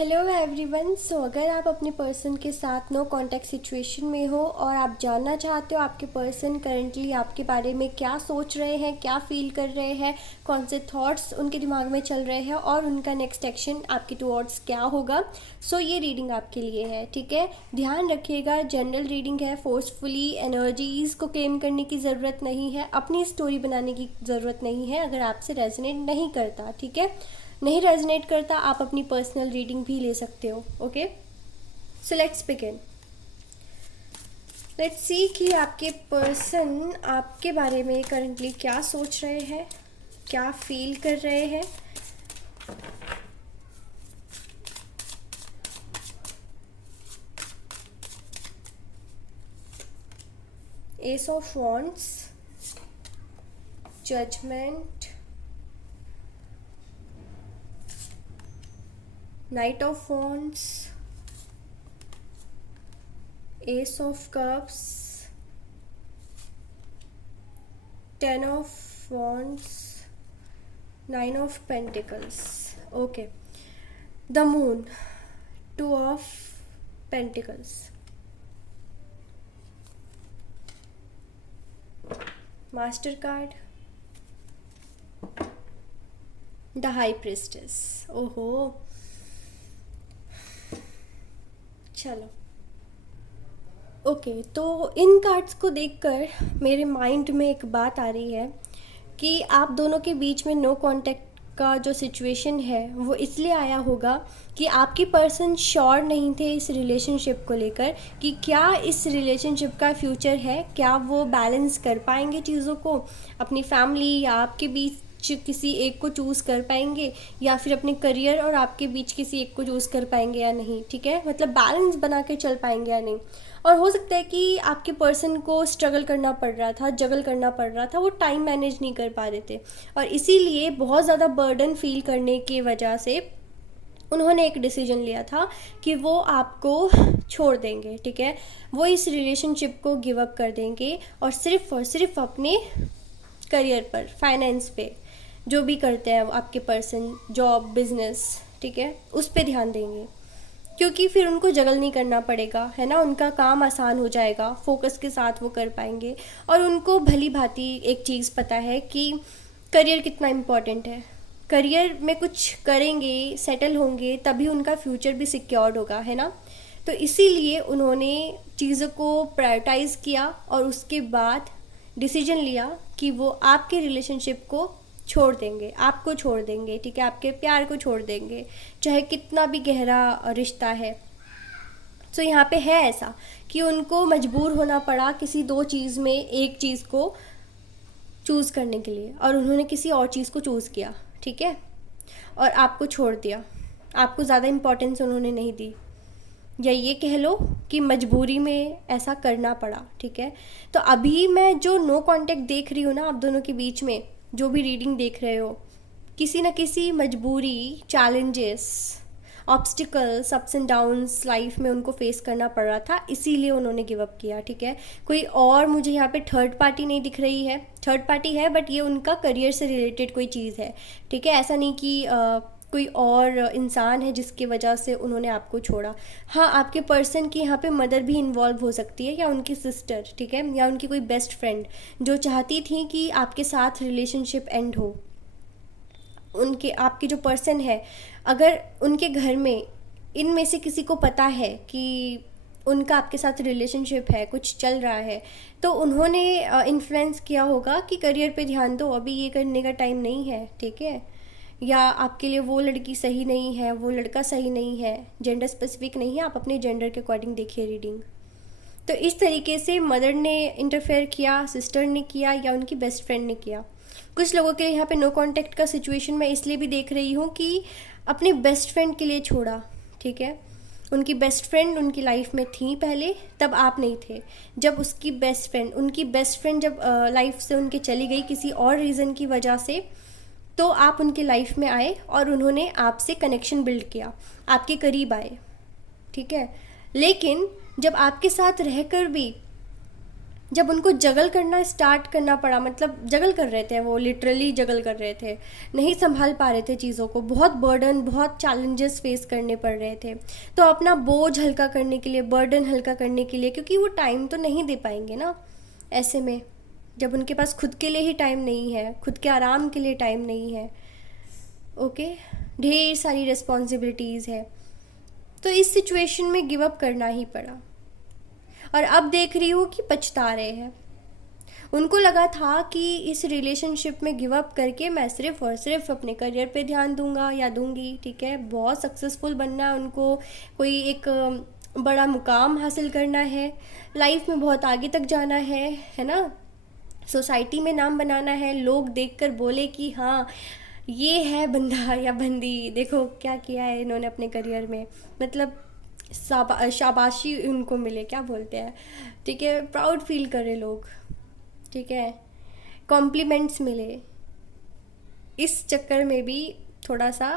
Hello everyone. अगर आप अपने पर्सन के साथ नो कांटेक्ट सिचुएशन में हो और आप जानना चाहते हो आपके पर्सन करंटली आपके बारे में क्या सोच रहे हैं, क्या फील कर रहे हैं, कौन से थॉट्स उनके दिमाग में चल रहे हैं और उनका नेक्स्ट एक्शन आपके टुवर्ड्स क्या होगा, ये रीडिंग आपके लिए है। ठीक है, ध्यान रखिएगा, जनरल रीडिंग है, फोर्सफुली एनर्जीज़ को क्लेम करने की ज़रूरत नहीं है, अपनी स्टोरी बनाने की ज़रूरत नहीं है अगर आपसे रेजोनेट नहीं करता। ठीक है, नहीं रेजोनेट करता आप अपनी पर्सनल रीडिंग भी ले सकते हो। Okay, so let's begin. Let's see कि आपके पर्सन आपके बारे में करंटली क्या सोच रहे हैं, क्या फील कर रहे हैं। Ace of wands, judgement, Knight of Wands, Ace of Cups, Ten of Wands, Nine of Pentacles. Okay, the Moon, Two of Pentacles, Master card, The High Priestess. ओहो, चलो ओके, तो इन कार्ड्स को देखकर मेरे माइंड में एक बात आ रही है कि आप दोनों के बीच में नो कांटेक्ट का जो सिचुएशन है वो इसलिए आया होगा कि आपकी पर्सन श्योर नहीं थे इस रिलेशनशिप को लेकर कि क्या इस रिलेशनशिप का फ्यूचर है, क्या वो बैलेंस कर पाएंगे चीज़ों को, अपनी फैमिली या आपके बीच किसी एक को चूज़ कर पाएंगे या फिर अपने करियर और आपके बीच किसी एक को चूज़ कर पाएंगे या नहीं। ठीक है, मतलब बैलेंस बना के चल पाएंगे या नहीं। और हो सकता है कि आपके पर्सन को स्ट्रगल करना पड़ रहा था, जगल करना पड़ रहा था, वो टाइम मैनेज नहीं कर पा रहे थे और इसीलिए बहुत ज़्यादा बर्डन फील करने की वजह से उन्होंने एक डिसीजन लिया था कि वो आपको छोड़ देंगे। ठीक है, वो इस रिलेशनशिप को गिव अप कर देंगे और सिर्फ अपने करियर पर, फाइनेंस पे, जो भी करते हैं आपके पर्सन, जॉब, बिजनेस, ठीक है, उस पे ध्यान देंगे क्योंकि फिर उनको जगल नहीं करना पड़ेगा, है ना, उनका काम आसान हो जाएगा, फोकस के साथ वो कर पाएंगे। और उनको भली भांति एक चीज़ पता है कि करियर कितना इम्पॉर्टेंट है, करियर में कुछ करेंगे, सेटल होंगे, तभी उनका फ्यूचर भी सिक्योर्ड होगा, है ना। तो इसीलिए उन्होंने चीज़ों को प्रायोरिटाइज़ किया और उसके बाद डिसीजन लिया कि वो आपके रिलेशनशिप को छोड़ देंगे, आपको छोड़ देंगे। ठीक है, आपके प्यार को छोड़ देंगे, चाहे कितना भी गहरा रिश्ता है। तो यहाँ पे है ऐसा कि उनको मजबूर होना पड़ा किसी दो चीज़ में एक चीज़ को चूज़ करने के लिए और उन्होंने किसी और चीज़ को चूज़ किया। ठीक है, और आपको छोड़ दिया, आपको ज़्यादा इम्पोर्टेंस उन्होंने नहीं दी, या ये कह लो कि मजबूरी में ऐसा करना पड़ा। ठीक है, तो अभी मैं जो नो कांटेक्ट देख रही हूँ ना आप दोनों के बीच में, जो भी रीडिंग देख रहे हो, किसी न किसी मजबूरी, challenges, obstacles, ups and downs life में उनको फेस करना पड़ रहा था, इसीलिए उन्होंने गिव अप किया। ठीक है, कोई और मुझे यहाँ पे थर्ड पार्टी नहीं दिख रही है, थर्ड पार्टी है बट ये उनका करियर से रिलेटेड कोई चीज़ है। ठीक है, ऐसा नहीं कि कोई और इंसान है जिसकी वजह से उन्होंने आपको छोड़ा। हाँ, आपके पर्सन की यहाँ पे मदर भी इन्वॉल्व हो सकती है या उनकी सिस्टर, ठीक है, या उनकी कोई बेस्ट फ्रेंड जो चाहती थी कि आपके साथ रिलेशनशिप एंड हो। उनके, आपके जो पर्सन है, अगर उनके घर में इनमें से किसी को पता है कि उनका आपके साथ रिलेशनशिप है, कुछ चल रहा है, तो उन्होंने इन्फ्लुएंस किया होगा कि करियर पे ध्यान दो, अभी ये करने का टाइम नहीं है। ठीक है, या आपके लिए वो लड़की सही नहीं है, वो लड़का सही नहीं है, जेंडर स्पेसिफिक नहीं है, आप अपने जेंडर के अकॉर्डिंग देखिए रीडिंग। तो इस तरीके से मदर ने इंटरफेयर किया, सिस्टर ने किया या उनकी बेस्ट फ्रेंड ने किया। कुछ लोगों के लिए यहाँ पे नो कांटेक्ट का सिचुएशन मैं इसलिए भी देख रही हूँ कि अपनी बेस्ट फ्रेंड के लिए छोड़ा। ठीक है, उनकी बेस्ट फ्रेंड उनकी लाइफ में थी पहले, तब आप नहीं थे। जब उसकी बेस्ट फ्रेंड, उनकी बेस्ट फ्रेंड जब लाइफ से उनके चली गई किसी और रीज़न की वजह से, तो आप उनके लाइफ में आए और उन्होंने आपसे कनेक्शन बिल्ड किया, आपके करीब आए। ठीक है, लेकिन जब आपके साथ रहकर भी जब उनको जगल करना स्टार्ट करना पड़ा, मतलब जगल कर रहे थे, वो लिटरली जगल कर रहे थे, नहीं संभाल पा रहे थे चीज़ों को, बहुत बर्डन, बहुत चैलेंजेस फेस करने पड़ रहे थे, तो अपना बोझ हल्का करने के लिए, बर्डन हल्का करने के लिए, क्योंकि वो टाइम तो नहीं दे पाएंगे ना ऐसे में, जब उनके पास खुद के लिए ही टाइम नहीं है, खुद के आराम के लिए टाइम नहीं है। ओके, ढेर सारी रिस्पॉन्सिबिलिटीज़ है, तो इस सिचुएशन में गिव अप करना ही पड़ा। और अब देख रही हूँ कि पछता रहे हैं। उनको लगा था कि इस रिलेशनशिप में गिव अप करके मैं सिर्फ़ और सिर्फ अपने करियर पे ध्यान दूंगा या दूंगी, ठीक है, बहुत सक्सेसफुल बनना है उनको, कोई एक बड़ा मुकाम हासिल करना है, लाइफ में बहुत आगे तक जाना है ना, सोसाइटी में नाम बनाना है, लोग देखकर बोले कि हाँ ये है बंदा या बंदी, देखो क्या किया है इन्होंने अपने करियर में, मतलब शाबाशी उनको मिले, क्या बोलते हैं, ठीक है, प्राउड फील करे लोग, ठीक है, कॉम्प्लीमेंट्स मिले। इस चक्कर में भी थोड़ा सा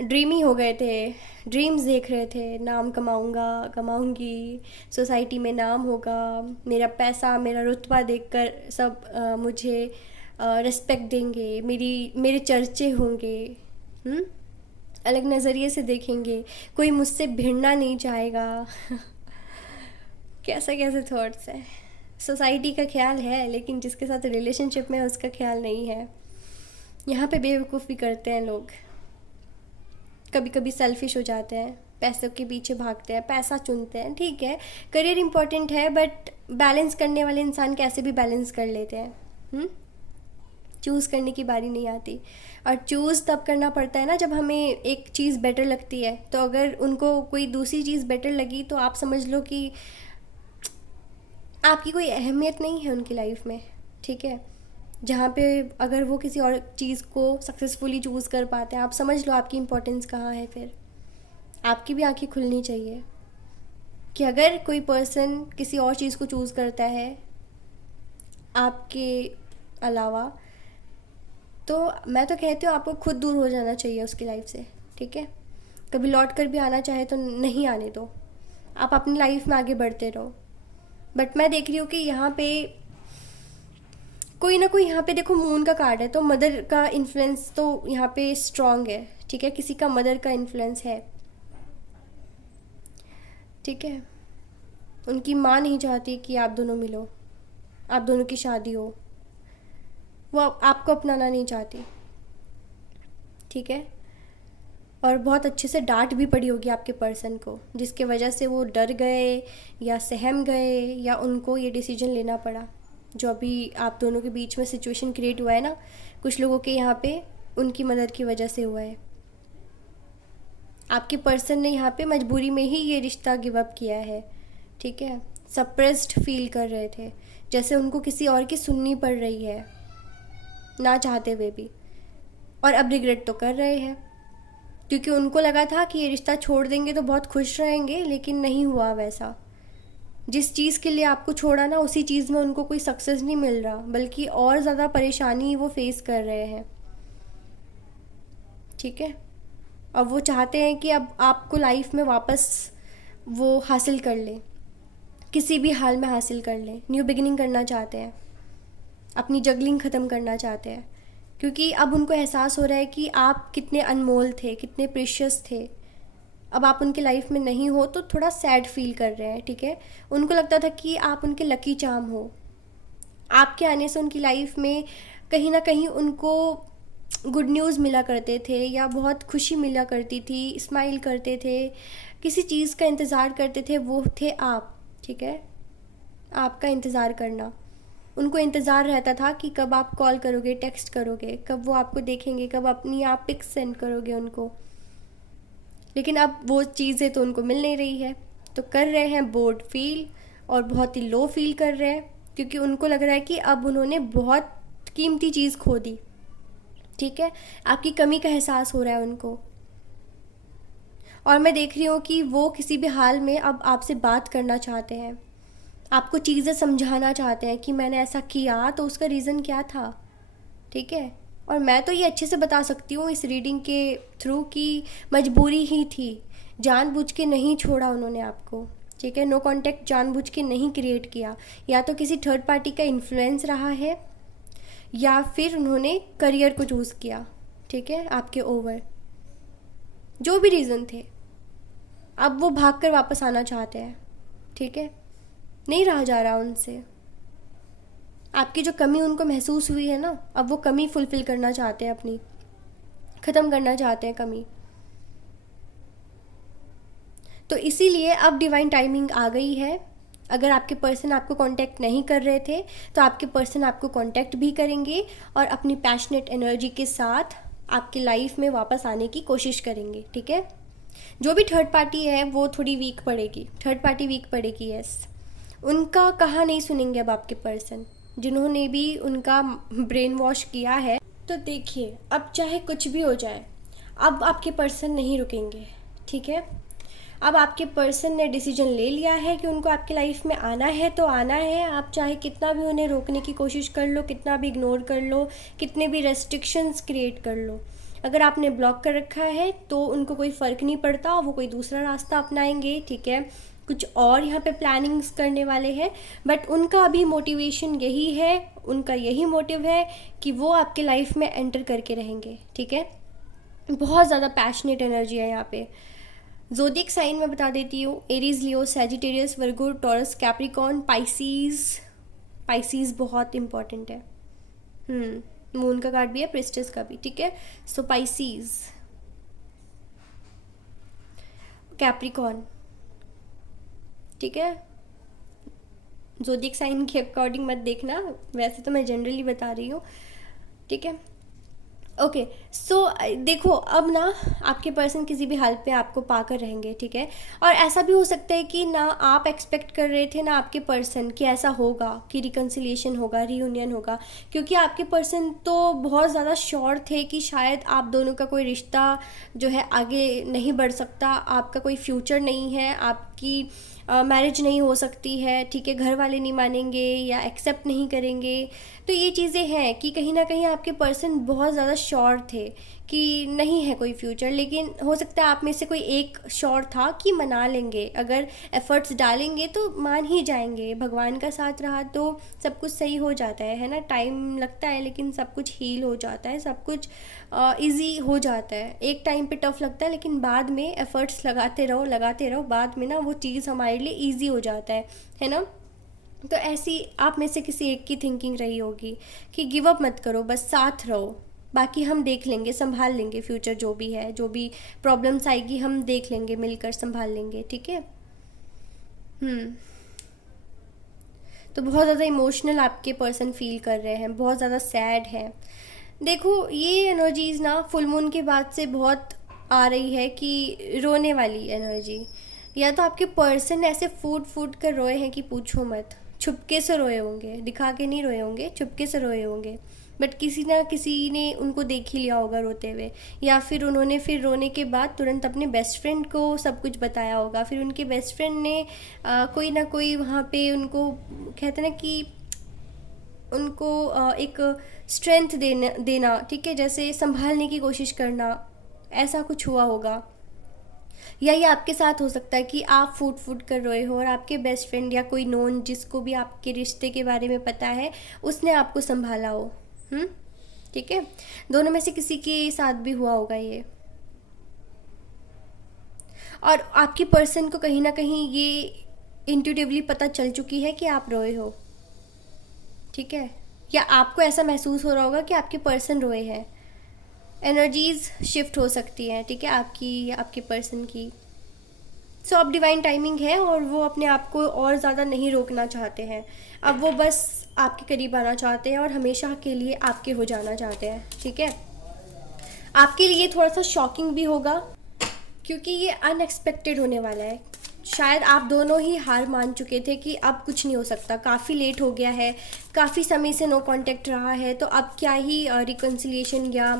ड्रीमी हो गए थे, ड्रीम्स देख रहे थे, नाम कमाऊंगा, कमाऊंगी, सोसाइटी में नाम होगा, मेरा पैसा, मेरा रुतबा देखकर सब मुझे रिस्पेक्ट देंगे, मेरे चर्चे होंगे, अलग नज़रिए से देखेंगे, कोई मुझसे भिड़ना नहीं चाहेगा। कैसे कैसे थॉट्स हैं। सोसाइटी का ख्याल है लेकिन जिसके साथ रिलेशनशिप में है उसका ख्याल नहीं है। यहाँ पे बेवकूफ़ी करते हैं लोग, कभी कभी सेल्फिश हो जाते हैं, पैसों के पीछे भागते हैं, पैसा चुनते हैं, ठीक है, करियर इम्पोर्टेंट है, बट बैलेंस करने वाले इंसान कैसे भी बैलेंस कर लेते हैं। चूज़ करने की बारी नहीं आती, और चूज़ तब करना पड़ता है ना जब हमें एक चीज़ बेटर लगती है, तो अगर उनको कोई दूसरी चीज़ बेटर लगी तो आप समझ लो कि आपकी कोई अहमियत नहीं है उनकी लाइफ में, ठीक है, जहाँ पे अगर वो किसी और चीज़ को सक्सेसफुली चूज़ कर पाते हैं, आप समझ लो आपकी इम्पोर्टेंस कहाँ है। फिर आपकी भी आंखें खुलनी चाहिए कि अगर कोई पर्सन किसी और चीज़ को चूज़ करता है आपके अलावा, तो मैं तो कहती हूँ आपको खुद दूर हो जाना चाहिए उसकी लाइफ से, ठीक है, कभी लौट कर भी आना चाहे तो नहीं आने दो, आप अपनी लाइफ में आगे बढ़ते रहो। बट मैं देख रही हूँ कि यहाँ पे कोई ना कोई, यहाँ पे देखो मून का कार्ड है, तो मदर का इन्फ्लुएंस तो यहाँ पे स्ट्रांग है, ठीक है, किसी का मदर का इन्फ्लुएंस है, ठीक है, उनकी माँ नहीं चाहती कि आप दोनों मिलो, आप दोनों की शादी हो, वो आपको अपनाना नहीं चाहती, ठीक है, और बहुत अच्छे से डांट भी पड़ी होगी आपके पर्सन को, जिसके वजह से वो डर गए या सहम गए या उनको ये डिसीजन लेना पड़ा, जो अभी आप दोनों के बीच में सिचुएशन क्रिएट हुआ है ना, कुछ लोगों के यहाँ पे उनकी मदद की वजह से हुआ है। आपके पर्सन ने यहाँ पे मजबूरी में ही ये रिश्ता गिव अप किया है, ठीक है, सप्रेस्ड फील कर रहे थे, जैसे उनको किसी और की सुननी पड़ रही है ना चाहते हुए भी, और अब रिग्रेट तो कर रहे हैं, क्योंकि उनको लगा था कि ये रिश्ता छोड़ देंगे तो बहुत खुश रहेंगे, लेकिन नहीं हुआ वैसा। जिस चीज़ के लिए आपको छोड़ा ना, उसी चीज़ में उनको कोई सक्सेस नहीं मिल रहा, बल्कि और ज़्यादा परेशानी वो फेस कर रहे हैं, ठीक है, अब वो चाहते हैं कि अब आपको लाइफ में वापस वो हासिल कर लें, किसी भी हाल में हासिल कर लें, न्यू बिगिनिंग करना चाहते हैं, अपनी जगलिंग ख़त्म करना चाहते हैं, क्योंकि अब उनको एहसास हो रहा है कि आप कितने अनमोल थे, कितने प्रेशियस थे, अब आप उनके लाइफ में नहीं हो तो थोड़ा सैड फील कर रहे हैं, ठीक है, उनको लगता था कि आप उनके लकी चार्म हो, आपके आने से उनकी लाइफ में कहीं ना कहीं उनको गुड न्यूज़ मिला करते थे, या बहुत खुशी मिला करती थी, स्माइल करते थे, किसी चीज़ का इंतज़ार करते थे, वो थे आप, ठीक है, आपका इंतज़ार करना, उनको इंतज़ार रहता था कि कब आप कॉल करोगे, टेक्स्ट करोगे, कब वो आपको देखेंगे, कब अपनी आप पिक्स सेंड करोगे उनको, लेकिन अब वो चीज़ें तो उनको मिल नहीं रही है, तो कर रहे हैं बोर्ड फील और बहुत ही लो फील कर रहे हैं, क्योंकि उनको लग रहा है कि अब उन्होंने बहुत कीमती चीज़ खो दी, ठीक है, आपकी कमी का एहसास हो रहा है उनको, और मैं देख रही हूँ कि वो किसी भी हाल में अब आपसे बात करना चाहते हैं, आपको चीज़ें समझाना चाहते हैं कि मैंने ऐसा किया तो उसका रीज़न क्या था, ठीक है, और मैं तो ये अच्छे से बता सकती हूँ इस रीडिंग के थ्रू कि मजबूरी ही थी, जानबूझ के नहीं छोड़ा उन्होंने आपको, ठीक है। नो कांटेक्ट जानबूझ के नहीं क्रिएट किया, या तो किसी थर्ड पार्टी का इन्फ्लुएंस रहा है, या फिर उन्होंने करियर को चूज़ किया, ठीक है, आपके ओवर। जो भी रीज़न थे, अब वो भाग कर वापस आना चाहते हैं, ठीक है। नहीं रहा जा रहा उनसे। आपकी जो कमी उनको महसूस हुई है ना, अब वो कमी फुलफ़िल करना चाहते हैं, अपनी ख़त्म करना चाहते हैं कमी। तो इसीलिए अब डिवाइन टाइमिंग आ गई है। अगर आपके पर्सन आपको कांटेक्ट नहीं कर रहे थे, तो आपके पर्सन आपको कांटेक्ट भी करेंगे और अपनी पैशनेट एनर्जी के साथ आपकी लाइफ में वापस आने की कोशिश करेंगे, ठीक है। जो भी थर्ड पार्टी है वो थोड़ी वीक पड़ेगी, थर्ड पार्टी वीक पड़ेगी, यस। उनका कहा नहीं सुनेंगे अब आपके पर्सन, जिन्होंने भी उनका ब्रेन वॉश किया है। तो देखिए, अब चाहे कुछ भी हो जाए, अब आपके पर्सन नहीं रुकेंगे, ठीक है। अब आपके पर्सन ने डिसीजन ले लिया है कि उनको आपकी लाइफ में आना है तो आना है। आप चाहे कितना भी उन्हें रोकने की कोशिश कर लो, कितना भी इग्नोर कर लो, कितने भी रेस्ट्रिक्शंस क्रिएट कर लो, अगर आपने ब्लॉक कर रखा है तो उनको कोई फ़र्क नहीं पड़ता, वो कोई दूसरा रास्ता अपनाएंगे, ठीक है। कुछ और यहाँ पे प्लानिंग्स करने वाले हैं, बट उनका अभी मोटिवेशन यही है, उनका यही मोटिव है कि वो आपके लाइफ में एंटर करके रहेंगे, ठीक है। बहुत ज़्यादा पैशनेट एनर्जी है यहाँ पे। ज़ोडिएक साइन में बता देती हूँ, एरीज, लियो, सैजिटेरियस, वर्गो, टॉरस, कैप्रिकॉर्न, पाइसीज। पाइसीज बहुत इंपॉर्टेंट है। मून का कार्ड भी है, प्रिस्टेस का भी, ठीक है। सो पाइसीज, कैप्रिकॉर्न, ठीक है। ज़ोडिएक साइन के अकॉर्डिंग मत देखना, वैसे तो मैं जनरली बता रही हूँ, ठीक है। ओके, सो देखो, अब ना आपके पर्सन किसी भी हाल पे आपको पाकर रहेंगे, ठीक है। और ऐसा भी हो सकता है कि ना आप एक्सपेक्ट कर रहे थे, ना आपके पर्सन, कि ऐसा होगा, कि रिकन्सिलिएशन होगा, रीयूनियन होगा, क्योंकि आपके पर्सन तो बहुत ज़्यादा श्योर थे कि शायद आप दोनों का कोई रिश्ता जो है आगे नहीं बढ़ सकता, आपका कोई फ्यूचर नहीं है, आपकी मैरिज नहीं हो सकती है, ठीक है। घर वाले नहीं मानेंगे या एक्सेप्ट नहीं करेंगे। तो ये चीज़ें हैं कि कहीं ना कहीं आपके पर्सन बहुत ज़्यादा श्योर थे कि नहीं है कोई फ्यूचर, लेकिन हो सकता है आप में से कोई एक श्योर था कि मना लेंगे, अगर एफर्ट्स डालेंगे तो मान ही जाएंगे, भगवान का साथ रहा तो सब कुछ सही हो जाता है ना। टाइम लगता है लेकिन सब कुछ हील हो जाता है, सब कुछ इजी हो जाता है। एक टाइम पे टफ लगता है, लेकिन बाद में एफर्ट्स लगाते रहो, बाद में ना वो चीज़ हमारे लिए ईजी हो जाता है ना। तो ऐसी आप में से किसी एक की थिंकिंग रही होगी कि गिव अप मत करो, बस साथ रहो, बाकी हम देख लेंगे, संभाल लेंगे, फ्यूचर जो भी है, जो भी प्रॉब्लम्स आएगी हम देख लेंगे, मिलकर संभाल लेंगे, ठीक है। तो बहुत ज़्यादा इमोशनल आपके पर्सन फील कर रहे हैं, बहुत ज़्यादा सैड है। देखो, ये एनर्जीज़ ना फुल मून के बाद से बहुत आ रही है कि रोने वाली एनर्जी। या तो आपके पर्सन ऐसे फूट कर रोए हैं कि पूछो मत, छुपके से रोए होंगे, दिखा के नहीं रोए होंगे, छुपके से रोए होंगे, बट किसी ना किसी ने उनको देख ही लिया होगा रोते हुए, या फिर उन्होंने फिर रोने के बाद तुरंत अपने बेस्ट फ्रेंड को सब कुछ बताया होगा, फिर उनके बेस्ट फ्रेंड ने कोई ना कोई वहाँ पे उनको, कहते ना कि उनको एक स्ट्रेंथ देना, ठीक है, जैसे संभालने की कोशिश करना, ऐसा कुछ हुआ होगा। या ये आपके साथ हो सकता है कि आप फूट कर रोए हो और आपके बेस्ट फ्रेंड या कोई नोन जिसको भी आपके रिश्ते के बारे में पता है उसने आपको संभाला हो, ठीक है। दोनों में से किसी के साथ भी हुआ होगा ये। और आपकी पर्सन को कहीं ना कहीं ये इंट्यूटिवली पता चल चुकी है कि आप रोए हो, ठीक है, या आपको ऐसा महसूस हो रहा होगा कि आपके पर्सन रोए हैं। एनर्जीज शिफ्ट हो सकती हैं, ठीक है, आपकी या आपके पर्सन की। सो अब डिवाइन टाइमिंग है और वो अपने आप को और ज़्यादा नहीं रोकना चाहते हैं, अब वो बस आपके करीब आना चाहते हैं और हमेशा के लिए आपके हो जाना चाहते हैं, ठीक है। आपके लिए थोड़ा सा शॉकिंग भी होगा क्योंकि ये अनएक्सपेक्टेड होने वाला है। शायद आप दोनों ही हार मान चुके थे कि अब कुछ नहीं हो सकता, काफ़ी लेट हो गया है, काफ़ी समय से नो कांटेक्ट रहा है, तो अब क्या ही रिकन्सिलिएशन या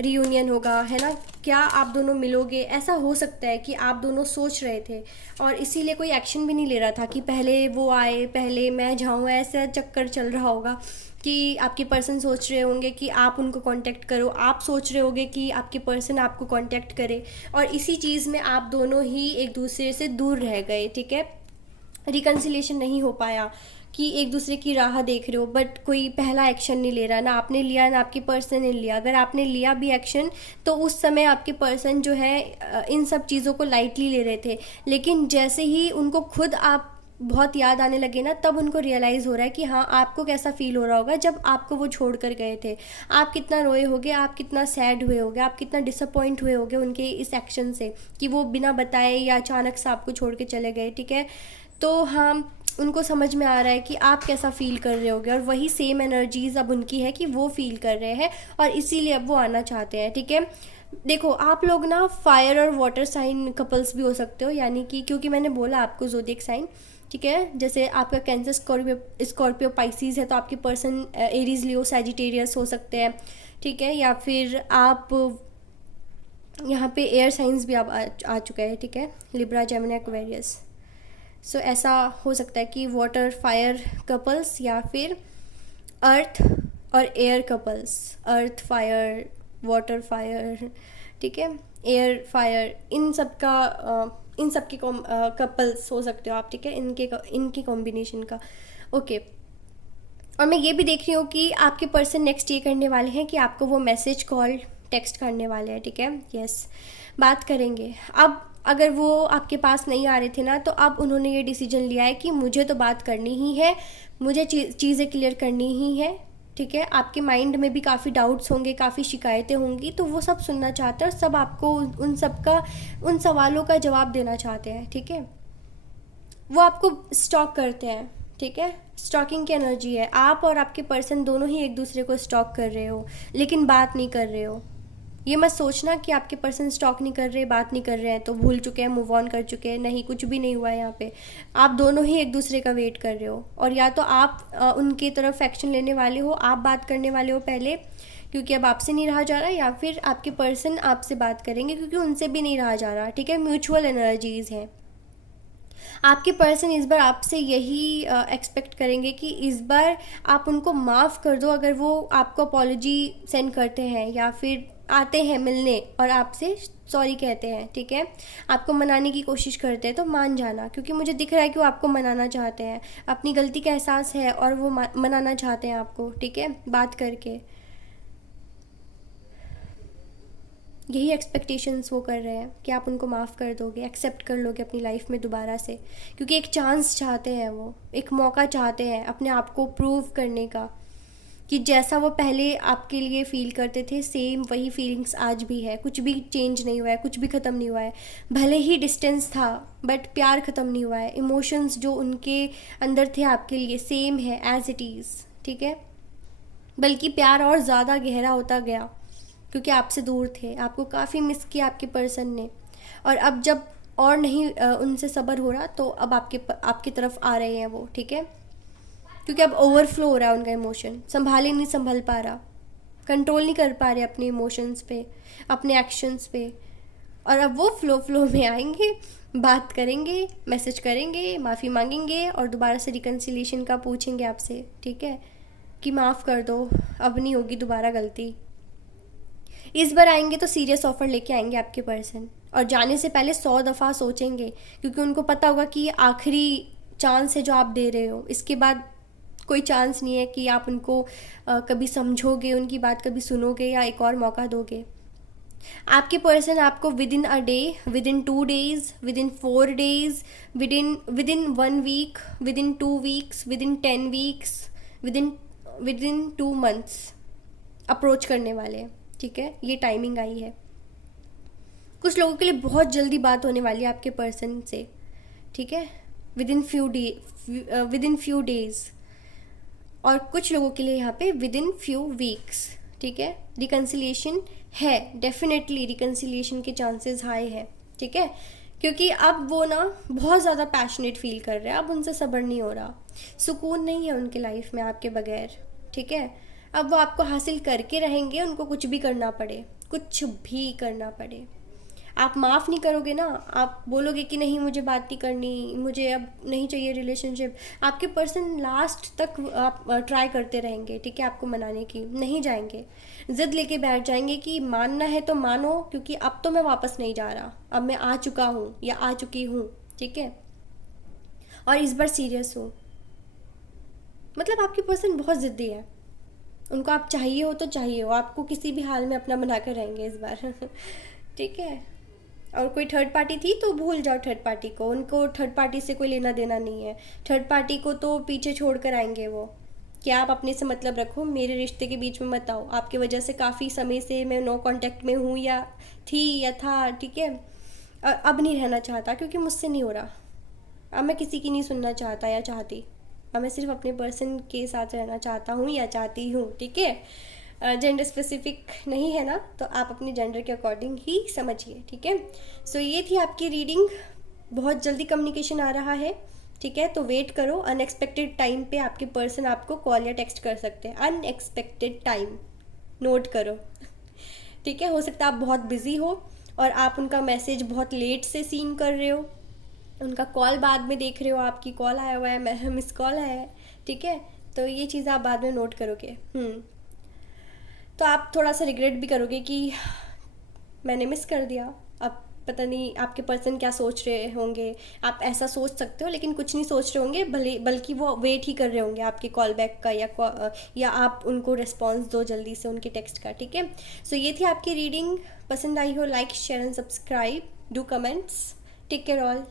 रीयूनियन होगा, है ना, क्या आप दोनों मिलोगे। ऐसा हो सकता है कि आप दोनों सोच रहे थे और इसीलिए कोई एक्शन भी नहीं ले रहा था कि पहले वो आए पहले मैं जाऊँ, ऐसा चक्कर चल रहा होगा कि आपके पर्सन सोच रहे होंगे कि आप उनको कांटेक्ट करो, आप सोच रहे होंगे कि आपके पर्सन आपको कांटेक्ट करे, और इसी चीज़ में आप दोनों ही एक दूसरे से दूर रह गए, ठीक है। रिकन्सिलेशन नहीं हो पाया, कि एक दूसरे की राह देख रहे हो बट कोई पहला एक्शन नहीं ले रहा, ना आपने लिया ना आपकी पर्सन ने लिया। अगर आपने लिया भी एक्शन तो उस समय आपके पर्सन जो है इन सब चीज़ों को लाइटली ले रहे थे, लेकिन जैसे ही उनको खुद आप बहुत याद आने लगे ना, तब उनको रियलाइज़ हो रहा है कि हाँ आपको कैसा फील हो रहा होगा जब आपको वो छोड़ कर गए थे। आप कितना रोए होगे, आप कितना सैड हुए होगे, आप कितना डिसअपॉइंट हुए होगे उनके इस एक्शन से, कि वो बिना बताए या अचानक से आपको छोड़ के चले गए, ठीक है। तो हाँ, उनको समझ में आ रहा है कि आप कैसा फ़ील कर रहे होगे, और वही सेम एनर्जीज़ अब उनकी है कि वो फ़ील कर रहे हैं, और इसीलिए अब वो आना चाहते हैं, ठीक है। देखो आप लोग ना फायर और वाटर साइन कपल्स भी हो सकते हो, यानी कि क्योंकि मैंने बोला आपको ज़ोडिएक साइन, ठीक है। जैसे आपका कैंसर, स्कॉर्पियो पाइसिस है, तो आपके पर्सन एरीज, लियो, सैजिटेरियस हो सकते हैं, ठीक है। या फिर आप यहाँ पे एयर साइंस भी आप आ चुका है, ठीक है, लिब्रा, जेमिनी, एक्वेरियस। सो ऐसा हो सकता है कि वाटर फायर कपल्स या फिर अर्थ और एयर कपल्स, अर्थ फायर, वाटर फायर, ठीक है, एयर फायर, इन सब के कपल्स हो सकते हो आप, ठीक है, इनके कॉम्बिनेशन का। ओके, और मैं ये भी देख रही हूँ कि आपके पर्सन नेक्स्ट ये करने वाले हैं कि आपको वो मैसेज, कॉल, टेक्स्ट करने वाले हैं, ठीक है। यस, बात करेंगे। अब अगर वो आपके पास नहीं आ रहे थे ना, तो अब उन्होंने ये डिसीजन लिया है कि मुझे तो बात करनी ही है, मुझे चीज़ें क्लियर करनी ही है, ठीक है। आपके माइंड में भी काफ़ी डाउट्स होंगे, काफ़ी शिकायतें होंगी, तो वो सब सुनना चाहते हैं और सब आपको उन सवालों का जवाब देना चाहते हैं, ठीक है। वो आपको स्टॉक करते हैं, ठीक है। स्टॉकिंग की एनर्जी है, आप और आपके पर्सन दोनों ही एक दूसरे को स्टॉक कर रहे हो, लेकिन बात नहीं कर रहे हो। ये मत सोचना कि आपके पर्सन स्टॉक नहीं कर रहे, बात नहीं कर रहे हैं तो भूल चुके हैं, मूव ऑन कर चुके हैं, नहीं, कुछ भी नहीं हुआ है यहाँ पे। आप दोनों ही एक दूसरे का वेट कर रहे हो, और या तो आप उनकी तरफ एक्शन लेने वाले हो, आप बात करने वाले हो पहले क्योंकि अब आपसे नहीं रहा जा रहा, या फिर आपके पर्सन आपसे बात करेंगे क्योंकि उनसे भी नहीं रहा जा रहा, ठीक है। म्यूचुअल एनर्जीज़ हैं। आपके पर्सन इस बार आपसे यही एक्सपेक्ट करेंगे कि इस बार आप उनको माफ़ कर दो, अगर वो आपको अपॉलोजी सेंड करते हैं या फिर आते हैं मिलने और आपसे सॉरी कहते हैं, ठीक है, आपको मनाने की कोशिश करते हैं, तो मान जाना, क्योंकि मुझे दिख रहा है कि वो आपको मनाना चाहते हैं, अपनी गलती का एहसास है और वो मनाना चाहते हैं आपको, ठीक है, बात करके। यही एक्सपेक्टेशंस वो कर रहे हैं कि आप उनको माफ़ कर दोगे, एक्सेप्ट कर लोगे अपनी लाइफ में दोबारा से, क्योंकि एक चांस चाहते हैं, वो एक मौका चाहते हैं अपने आप को प्रूव करने का, कि जैसा वो पहले आपके लिए फ़ील करते थे सेम वही फीलिंग्स आज भी है, कुछ भी चेंज नहीं हुआ है, कुछ भी ख़त्म नहीं हुआ है। भले ही डिस्टेंस था बट प्यार ख़त्म नहीं हुआ है, इमोशंस जो उनके अंदर थे आपके लिए सेम है, एज इट इज़, ठीक है। बल्कि प्यार और ज़्यादा गहरा होता गया क्योंकि आपसे दूर थे, आपको काफ़ी मिस किया आपके पर्सन ने, और अब जब और नहीं उनसे सब्र हो रहा, तो अब आपकी तरफ आ रहे हैं वो, ठीक है, क्योंकि अब ओवरफ्लो हो रहा है उनका इमोशन, संभाले नहीं संभल पा रहा, कंट्रोल नहीं कर पा रहे अपने इमोशंस पे, अपने एक्शंस पे, और अब वो फ्लो में आएंगे, बात करेंगे, मैसेज करेंगे, माफ़ी मांगेंगे और दोबारा से रिकन्सिलेशन का पूछेंगे आपसे, ठीक है, कि माफ़ कर दो, अब नहीं होगी दोबारा गलती। इस बार आएंगे तो सीरियस ऑफर लेके आएंगे आपके पर्सन, और जाने से पहले 100 दफ़ा सोचेंगे, क्योंकि उनको पता होगा कि ये आखिरी चांस है जो आप दे रहे हो, इसके बाद कोई चांस नहीं है कि आप उनको कभी समझोगे, उनकी बात कभी सुनोगे या एक और मौका दोगे। आपके पर्सन आपको with in a day, with in 2 days, with in 4 days, with in 1 week, with in 2 weeks, with in 10 weeks, with in 2 months approach करने वाले हैं, ठीक है। ये टाइमिंग आई है। कुछ लोगों के लिए बहुत जल्दी बात होने वाली है आपके पर्सन से, ठीक है, विद इन फ्यू डेज, और कुछ लोगों के लिए यहाँ पे विद इन फ्यू वीक्स, ठीक है। रिकन्सिलिएशन है, डेफिनेटली रिकन्सिलिएशन के चांसेस हाई है, ठीक है, क्योंकि अब वो ना बहुत ज़्यादा पैशनेट फील कर रहे हैं, अब उनसे सब्र नहीं हो रहा, सुकून नहीं है उनके लाइफ में आपके बगैर, ठीक है। अब वो आपको हासिल करके रहेंगे, उनको कुछ भी करना पड़े, कुछ भी करना पड़े। आप माफ़ नहीं करोगे ना, आप बोलोगे कि नहीं मुझे बात नहीं करनी, मुझे अब नहीं चाहिए रिलेशनशिप, आपके पर्सन लास्ट तक आप ट्राई करते रहेंगे, ठीक है, आपको मनाने की, नहीं जाएंगे, ज़िद लेके बैठ जाएंगे कि मानना है तो मानो, क्योंकि अब तो मैं वापस नहीं जा रहा, अब मैं आ चुका हूँ या आ चुकी हूँ, ठीक है। और इस बार सीरियस हो। मतलब आपकी पर्सन बहुत ज़िद्दी है, उनको आप चाहिए हो तो चाहिए हो, आपको किसी भी हाल में अपना बना कर रहेंगे इस बार। ठीक है। और कोई थर्ड पार्टी थी तो भूल जाओ थर्ड पार्टी को, उनको थर्ड पार्टी से कोई लेना देना नहीं है। थर्ड पार्टी को तो पीछे छोड़ कर आएंगे वो, कि आप अपने से मतलब रखो, मेरे रिश्ते के बीच में मत आओ। आपकी वजह से काफ़ी समय से मैं नो कांटेक्ट में हूँ या थी या था, ठीक है। अब नहीं रहना चाहता क्योंकि मुझसे नहीं हो रहा। अब मैं किसी की नहीं सुनना चाहता या चाहती। अब मैं सिर्फ अपने पर्सन के साथ रहना चाहता हूँ या चाहती हूँ, ठीक है। जेंडर स्पेसिफिक नहीं है ना, तो आप अपने जेंडर के अकॉर्डिंग ही समझिए, ठीक है। सो ये थी आपकी रीडिंग। बहुत जल्दी कम्युनिकेशन आ रहा है, ठीक है। तो वेट करो, अनएक्सपेक्टेड टाइम पे आपके पर्सन आपको कॉल या टेक्स्ट कर सकते हैं। अनएक्सपेक्टेड टाइम नोट करो, ठीक है। हो सकता है आप बहुत बिजी हो और आप उनका मैसेज बहुत लेट से सीन कर रहे हो, उनका कॉल बाद में देख रहे हो, आपकी कॉल आया हुआ है, मिस कॉल आया है, ठीक है। तो ये चीज़ आप बाद में नोट करोगे। तो आप थोड़ा सा रिग्रेट भी करोगे कि मैंने मिस कर दिया। अब पता नहीं आपके पर्सन क्या सोच रहे होंगे। आप ऐसा सोच सकते हो लेकिन कुछ नहीं सोच रहे होंगे, भले बल्कि वो वेट ही कर रहे होंगे आपके कॉल बैक का, या आप उनको रिस्पॉन्स दो जल्दी से उनके टेक्स्ट का, ठीक है। सो ये थी आपकी रीडिंग। पसंद आई हो like share and subscribe, do comments. Take care all.